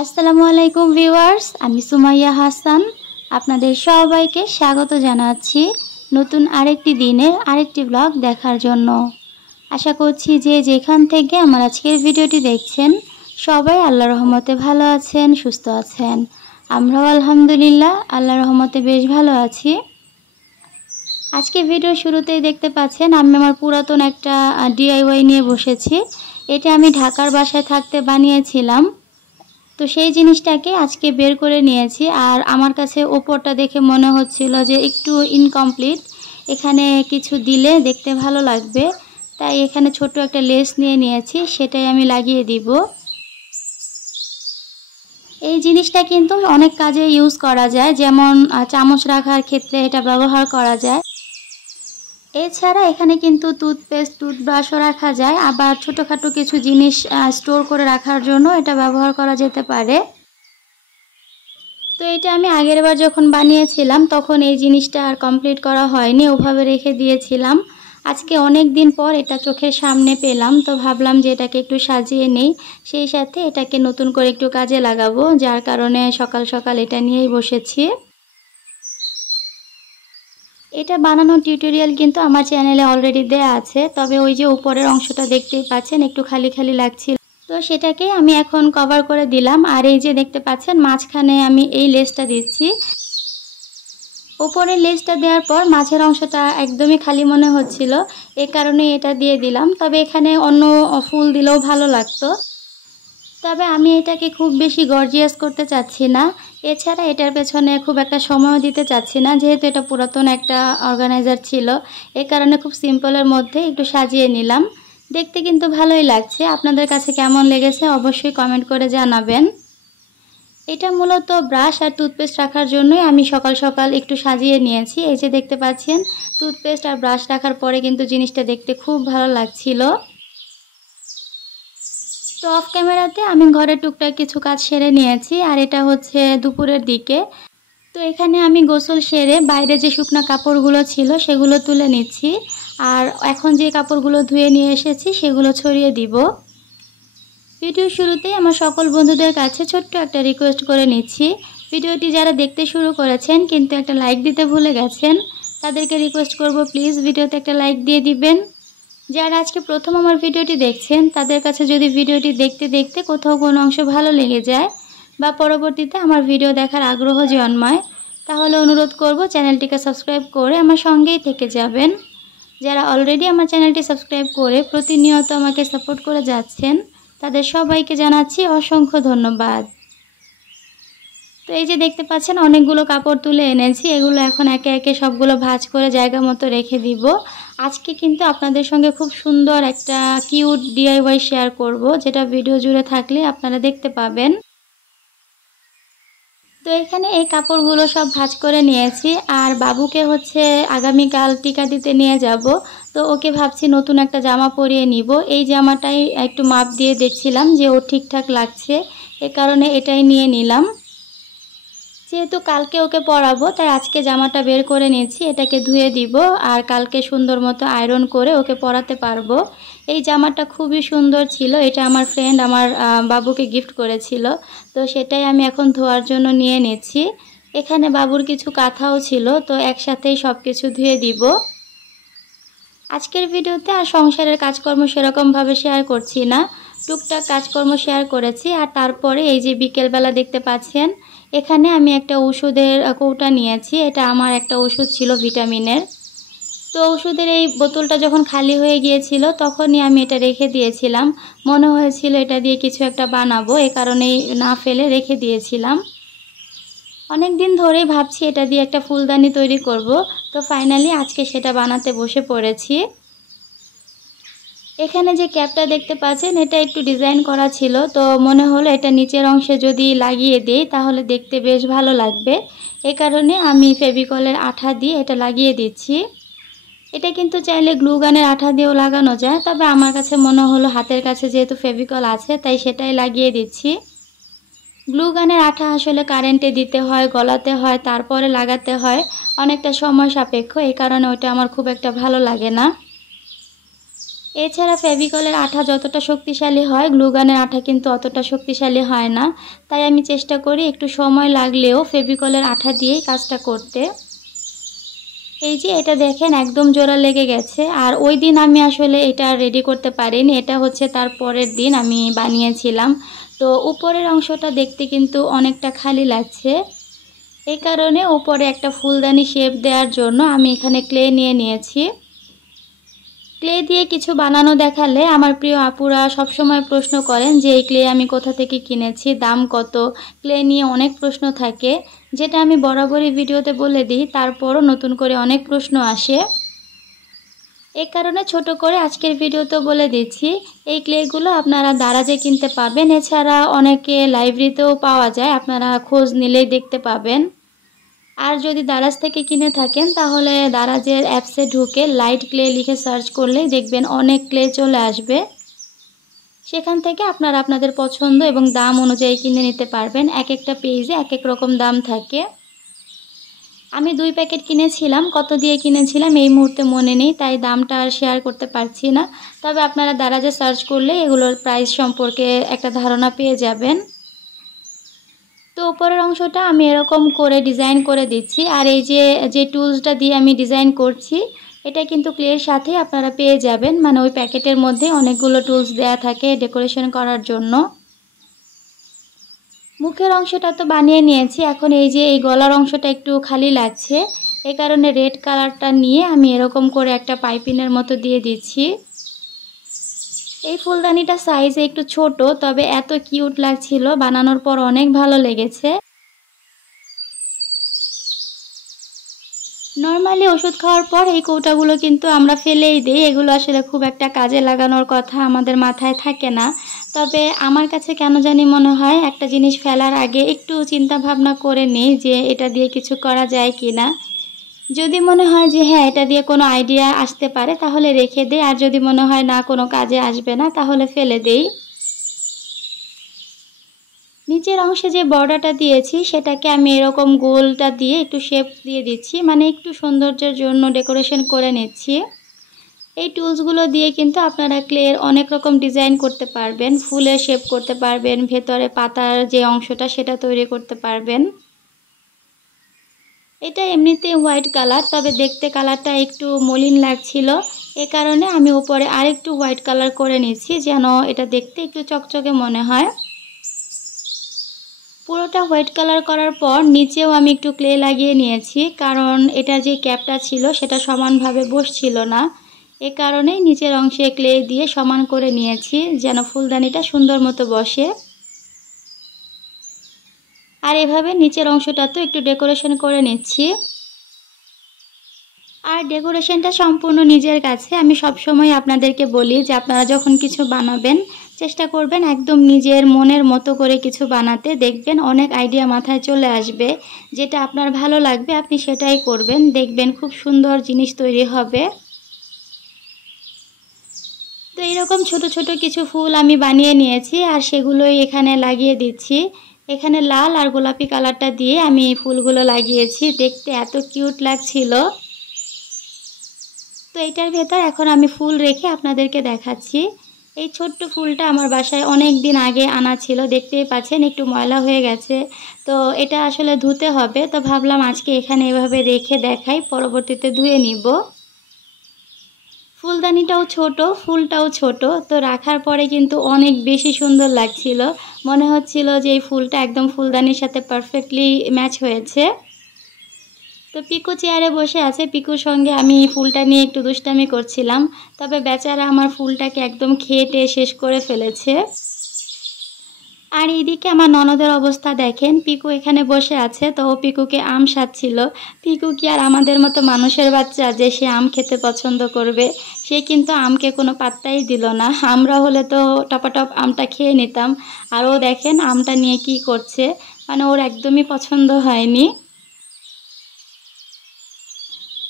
আসসালামু আলাইকুম ভিউয়ার্স, আমি সুমাইয়া হাসান। আপনাদের সবাইকে স্বাগত জানাচ্ছি নতুন আরেকটি দিনের আরেকটি ব্লগ দেখার জন্য। আশা করছি যে যেখান থেকে আমার আজকের ভিডিওটি দেখছেন সবাই আল্লাহর রহমতে ভালো আছেন, সুস্থ আছেন। আমরাও আলহামদুলিল্লাহ আল্লাহর রহমতে বেশ ভালো আছি। আজকে ভিডিও শুরুতেই দেখতে পাচ্ছেন আমি আমার পুরাতন একটা DIY নিয়ে বসেছি। এটা আমি ঢাকার বাসায় থাকতে বানিয়েছিলাম। তো সেই জিনিসটাকে আজকে বের করে নিয়েছি, আর আমার কাছে ওপরটা দেখে মনে হচ্ছিল যে একটু ইনকমপ্লিট, এখানে কিছু দিলে দেখতে ভালো লাগবে, তাই এখানে ছোট একটা লেস নিয়ে নিয়েছি, সেটাই আমি লাগিয়ে দিব। এই জিনিসটা কিন্তু অনেক কাজে ইউজ করা যায়, যেমন চামচ রাখার ক্ষেত্রে এটা ব্যবহার করা যায়। এছাড়া এখানে কিন্তু টুথপেস্ট, টুথব্রাশও রাখা যায়, আবার ছোটোখাটো কিছু জিনিস স্টোর করে রাখার জন্য এটা ব্যবহার করা যেতে পারে। তো এটা আমি আগের বার যখন বানিয়েছিলাম তখন এই জিনিসটা আর কমপ্লিট করা হয়নি, ওভাবে রেখে দিয়েছিলাম। আজকে অনেক দিন পর এটা চোখের সামনে পেলাম, তো ভাবলাম যে এটাকে একটু সাজিয়ে নেই, সেই সাথে এটাকে নতুন করে একটু কাজে লাগাবো, যার কারণে সকাল সকাল এটা নিয়েই বসেছি। এটা বানানোর টিউটোরিয়াল কিন্তু আমার চ্যানেলে অলরেডি দেয়া আছে, তবে ওই যে উপরের অংশটা দেখতেই পাচ্ছেন একটু খালি খালি লাগছিল, তো সেটাকে আমি এখন কভার করে দিলাম। আর এই যে দেখতে পাচ্ছেন মাঝখানে আমি এই লেসটা দিচ্ছি। উপরের লেসটা দেওয়ার পর মাঝের অংশটা একদমই খালি মনে হচ্ছিল, এই কারণে এটা দিয়ে দিলাম। তবে এখানে অন্য ফুল দিলেও ভালো লাগতো, তবে আমি এটাকে খুব বেশি গর্জিয়াস করতে চাচ্ছি না। এছাড়া এটার পেছনে খুব একটা সময়ও দিতে চাচ্ছি না, যেহেতু এটা পুরাতন একটা অর্গানাইজার ছিল, এ কারণে খুব সিম্পলের মধ্যে একটু সাজিয়ে নিলাম। দেখতে কিন্তু ভালোই লাগছে। আপনাদের কাছে কেমন লেগেছে অবশ্যই কমেন্ট করে জানাবেন। এটা মূলত ব্রাশ আর টুথপেস্ট রাখার জন্যই আমি সকাল সকাল একটু সাজিয়ে নিয়েছি। এই যে দেখতে পাচ্ছেন টুথপেস্ট আর ব্রাশ রাখার পরে কিন্তু জিনিসটা দেখতে খুব ভালো লাগছিল। তো অফ ক্যামেরাতে আমি ঘরে টুকটাক কিছু কাজ সেরে নিয়েছি, আর এটা হচ্ছে দুপুরের দিকে। তো এখানে আমি গোসল সেরে বাইরে যে শুকনো কাপড়গুলো ছিল সেগুলো তুলে নিচ্ছি, আর এখন যে কাপড়গুলো ধুয়ে নিয়ে এসেছি সেগুলো ছড়িয়ে দিব। ভিডিও শুরুতেই আমার সকল বন্ধুদের কাছে ছোট্ট একটা রিকোয়েস্ট করে নিচ্ছি, ভিডিওটি যারা দেখতে শুরু করেছেন কিন্তু একটা লাইক দিতে ভুলে গেছেন, তাদেরকে রিকোয়েস্ট করব প্লিজ ভিডিওতে একটা লাইক দিয়ে দিবেন। যারা আজকে প্রথম আমার ভিডিওটি দেখছেন তাদের কাছে যদি ভিডিওটি দেখতে দেখতে কোথাও কোনো অংশ ভালো লেগে যায় বা পরবর্তীতে আমার ভিডিও দেখার আগ্রহ জন্মায়, তাহলে অনুরোধ করব চ্যানেলটিকে সাবস্ক্রাইব করে আমার সঙ্গেই থেকে যাবেন। যারা অলরেডি আমার চ্যানেলটি সাবস্ক্রাইব করে প্রতিনিয়ত আমাকে সাপোর্ট করে যাচ্ছেন তাদের সবাইকে জানাচ্ছি অসংখ্য ধন্যবাদ। তো এই যে দেখতে পাচ্ছেন অনেকগুলো কাপড় তুলে এনেছি, এগুলো এখন একে একে সবগুলো ভাঁজ করে জায়গা মতো রেখে দিব। আজকে কিন্তু আপনাদের সঙ্গে খুব সুন্দর একটা কিউট DIY শেয়ার করব, যেটা ভিডিও জুড়ে থাকলে আপনারা দেখতে পাবেন। তো এখানে এই কাপড়গুলো সব ভাঁজ করে নিয়েছি, আর বাবুকে হচ্ছে আগামীকাল টিকা দিতে নিয়ে যাব, তো ওকে ভাবছি নতুন একটা জামা পরিয়ে নিব। এই জামাটাই একটু মাপ দিয়ে দেখছিলাম যে ও ঠিকঠাক লাগছে, এ কারণে এটাই নিয়ে নিলাম। যেহেতু কালকে ওকে পরাবো তাই আজকে জামাটা বের করে নিয়েছি, এটাকে ধুয়ে দিব আর কালকে সুন্দর মতো আয়রন করে ওকে পরাতে পারবো। এই জামাটা খুবই সুন্দর ছিল, এটা আমার ফ্রেন্ড আমার বাবুকে গিফট করেছিল, তো সেটাই আমি এখন ধোয়ার জন্য নিয়ে নিচ্ছি। এখানে বাবুর কিছু কাঁথাও ছিল, তো একসাথেই সব কিছু ধুয়ে দিব। আজকের ভিডিওতে আর সংসারের কাজকর্ম সেরকমভাবে শেয়ার করছি না, টুকটাক কাজকর্ম শেয়ার করেছি। আর তারপরে এই যে বিকেলবেলা দেখতে পাচ্ছেন এখানে আমি একটা ওষুধের কৌটা নিয়েছি, এটা আমার একটা ওষুধ ছিল ভিটামিনের। তো ওষুধের এই বোতলটা যখন খালি হয়ে গিয়েছিল তখনই আমি এটা রেখে দিয়েছিলাম, মনে হয়েছিল এটা দিয়ে কিছু একটা বানাবো, এ কারণেই না ফেলে রেখে দিয়েছিলাম। অনেক দিন ধরেই ভাবছি এটা দিয়ে একটা ফুলদানি তৈরি করব, তো ফাইনালি আজকে সেটা বানাতে বসে পড়েছি। এখানে যে ক্যাপটা দেখতে পাচ্ছেন এটা একটু ডিজাইন করা ছিল, তো মনে হলো এটা নিচের অংশে যদি লাগিয়ে দিই তাহলে দেখতে বেশ ভালো লাগবে, এ কারণে আমি ফেভিকলের আঠা দিয়ে এটা লাগিয়ে দিচ্ছি। এটা কিন্তু চাইলে গ্লু গানের আঠা দিয়েও লাগানো যায়, তবে আমার কাছে মনে হলো হাতের কাছে যেহেতু ফেভিকল আছে তাই সেটাই লাগিয়ে দিচ্ছি। গ্লু গানের আঠা আসলে কারেন্টে দিতে হয়, গলাতে হয়, তারপরে লাগাতে হয়, অনেকটা সময় সাপেক্ষ, এই কারণে ওটা আমার খুব একটা ভালো লাগে না। এছাড়া ফেভিকলের আঠা যতটা শক্তিশালী হয় গ্লুগানের আঠা কিন্তু অতটা শক্তিশালী হয় না, তাই আমি চেষ্টা করি একটু সময় লাগলেও ফেভিকলের আঠা দিয়েই কাজটা করতে। এই যে এটা দেখেন একদম জোড়া লেগে গেছে। আর ওই দিন আমি আসলে এটা রেডি করতে পারিনি, এটা হচ্ছে তার পরের দিন আমি বানিয়েছিলাম। তো উপরের অংশটা দেখতে কিন্তু অনেকটা খালি লাগছে, এই কারণে উপরে একটা ফুলদানি শেপ দেওয়ার জন্য আমি এখানে ক্লে নিয়ে নিয়েছি। ক্লে দিয়ে কিছু বানানো দেখালে আমার প্রিয় আপুরা সবসময় প্রশ্ন করেন যে এই ক্লে আমি কোথা থেকে কিনেছি, দাম কত, ক্লে নিয়ে অনেক প্রশ্ন থাকে, যেটা আমি বরাবরই ভিডিওতে বলে দিই, তারপরও নতুন করে অনেক প্রশ্ন আসে। এই কারণে ছোট করে আজকের ভিডিওতে বলে দিচ্ছি, এই ক্লেগুলো আপনারা দারাজে কিনতে পাবেন, এছাড়া অনেকে লাইব্রেরিতেও পাওয়া যায়, আপনারা খোঁজ নিলেই দেখতে পাবেন। আর যদি দারাজ থেকে কিনে থাকেন তাহলে দারাজের অ্যাপসে ঢুকে লাইট ক্লে লিখে সার্চ করলেই দেখবেন অনেক ক্লে চলে আসবে, সেখান থেকে আপনারা আপনাদের পছন্দ এবং দাম অনুযায়ী কিনে নিতে পারবেন। এক একটা পেজে এক এক রকম দাম থাকে। আমি 2 প্যাকেট কিনেছিলাম, কত দিয়ে কিনেছিলাম এই মুহূর্তে মনে নেই, তাই দামটা আর শেয়ার করতে পারছি না। তবে আপনারা দারাজে সার্চ করলে এগুলোর প্রাইস সম্পর্কে একটা ধারণা পেয়ে যাবেন। তো উপরের অংশটা আমি এরকম করে ডিজাইন করে দিচ্ছি। আর এই যে টুলসটা দিয়ে আমি ডিজাইন করছি এটা কিন্তু ক্লের সাথে আপনারা পেয়ে যাবেন, মানে ওই প্যাকেটের মধ্যে অনেকগুলো টুলস দেয়া থাকে ডেকোরেশন করার জন্য। মুখের অংশটা তো বানিয়ে নিয়েছি, এখন এই যে এই গলার অংশটা একটু খালি লাগছে, এই কারণে রেড কালারটা নিয়ে আমি এরকম করে একটা পাইপিনের মতো দিয়ে দিচ্ছি। এই ফুলদানিটা সাইজে একটু ছোট, তবে এত কিউট লাগছিল, বানানোর পর অনেক ভালো লেগেছে। নর্মালি ওষুধ খাওয়ার পর এই কৌটাগুলো কিন্তু আমরা ফেলেই দিই, এগুলো আসলে খুব একটা কাজে লাগানোর কথা আমাদের মাথায় থাকে না। তবে আমার কাছে কেন জানি মনে হয় একটা জিনিস ফেলার আগে একটু চিন্তা ভাবনা করে নিই যে এটা দিয়ে কিছু করা যায় কি না। যদি মনে হয় যে হ্যাঁ এটা দিয়ে কোনো আইডিয়া আসতে পারে তাহলে রেখে দেই, আর যদি মনে হয় না কোনো কাজে আসবে না তাহলে ফেলে দেই। নিচের অংশে যে বর্ডারটা দিয়েছি সেটাকে আমি এরকম গোলটা দিয়ে একটু শেপ দিয়ে দিচ্ছি, মানে একটু সৌন্দর্যের জন্য ডেকোরেশন করে নিচ্ছি। এই টুলসগুলো দিয়ে কিন্তু আপনারা ক্লের অনেক রকম ডিজাইন করতে পারবেন, ফুলের শেপ করতে পারবেন, ভেতরে পাতার যে অংশটা সেটা তৈরি করতে পারবেন। এটা এমনিতে হোয়াইট কালার, তবে দেখতে কালারটা একটু মলিন লাগছিল, এ কারণে আমি উপরে আরেকটু হোয়াইট কালার করে নিচ্ছি যেন এটা দেখতে একটু চকচকে মনে হয়। পুরোটা হোয়াইট কালার করার পর নিচেও আমি একটু ক্লে লাগিয়ে নিয়েছি, কারণ এটা যে ক্যাপটা ছিল সেটা সমানভাবে বসছিল না, এ কারণেই নিচের অংশে ক্লে দিয়ে সমান করে নিয়েছি যেন ফুলদানিটা সুন্দর মতো বসে। আর এভাবে নিচের অংশটা তো একটু ডেকোরেশন করে নিচ্ছি। আর ডেকোরেশনটা সম্পূর্ণ নিজের কাছে। আমি সবসময় আপনাদেরকে বলি যে আপনারা যখন কিছু বানাবেন চেষ্টা করবেন একদম নিজের মনের মতো করে কিছু বানাতে, দেখবেন অনেক আইডিয়া মাথায় চলে আসবে, যেটা আপনার ভালো লাগবে আপনি সেটাই করবেন, দেখবেন খুব সুন্দর জিনিস তৈরি হবে। তো এরকম ছোট ছোট কিছু ফুল আমি বানিয়ে নিয়েছি আর সেগুলোই এখানে লাগিয়ে দিচ্ছি। এখানে লাল আর গোলাপি কালারটা দিয়ে আমি ফুলগুলো লাগিয়েছি, দেখতে এত কিউট লাগছিল। তো এটার ভেতর এখন আমি ফুল রেখে আপনাদেরকে দেখাচ্ছি। এই ছোট্ট ফুলটা আমার বাসায় অনেক দিন আগে আনা ছিল, দেখতেই পাচ্ছেন একটু ময়লা হয়ে গেছে, তো এটা আসলে ধুতে হবে, তো ভাবলাম আজকে এখানে এভাবে রেখে দেখাই, পরবর্তীতে ধুয়ে নিব। ফুলদানিটাও ছোট, ফুলটাও ছোট, তো রাখার পরে কিন্তু অনেক বেশি সুন্দর লাগছিল, মনে হচ্ছিল যে এই ফুলটা একদম ফুলদানির সাথে পারফেক্টলি ম্যাচ হয়েছে। তো পিকু চেয়ারে বসে আছে, পিকুর সঙ্গে আমি ফুলটা নিয়ে একটু দুষ্টামি করছিলাম, তবে বেচারা আমার ফুলটাকে একদম খেয়ে টেয়ে শেষ করে ফেলেছে। আর এইদিকে আমার ননদের অবস্থা দেখেন, পিকু এখানে বসে আছে, তো ও পিকুকে আম সাজছিল। পিকু কি আর আমাদের মতো মানুষের বাচ্চা যে সে আম খেতে পছন্দ করবে, সে কিন্তু আমকে কোনো পাত্তাই দিল না। আমরা হলে তো টপাটপ আমটা খেয়ে নিতাম, আর ও দেখেন আমটা নিয়ে কি করছে, মানে ওর একদমই পছন্দ হয়নি।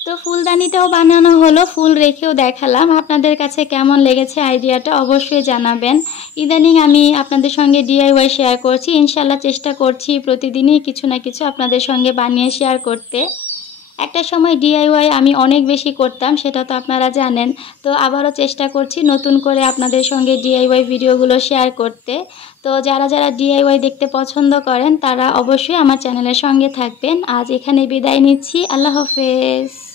তো ফুলদানিটাও বানানো হলো, ফুল রেখেও দেখালাম, আপনাদের কাছে কেমন লেগেছে আইডিয়াটা অবশ্যই জানাবেন। ইদানিং আমি আপনাদের সঙ্গে DIY শেয়ার করছি, ইনশাল্লাহ চেষ্টা করছি প্রতিদিনই কিছু না কিছু আপনাদের সঙ্গে বানিয়ে শেয়ার করতে। একটা সময় ডিআইওয়াই আমি অনেক বেশি করতাম, সেটা তো আপনারা জানেন। তো আবারও চেষ্টা করছি নতুন করে আপনাদের সঙ্গে ডিআইওয়াই ভিডিওগুলো শেয়ার করতে। তো যারা যারা ডিআইওয়াই দেখতে পছন্দ করেন তারা অবশ্যই আমার চ্যানেলের সঙ্গে থাকবেন। আজ এখানে বিদায় নিচ্ছি। আল্লাহ হাফেজ।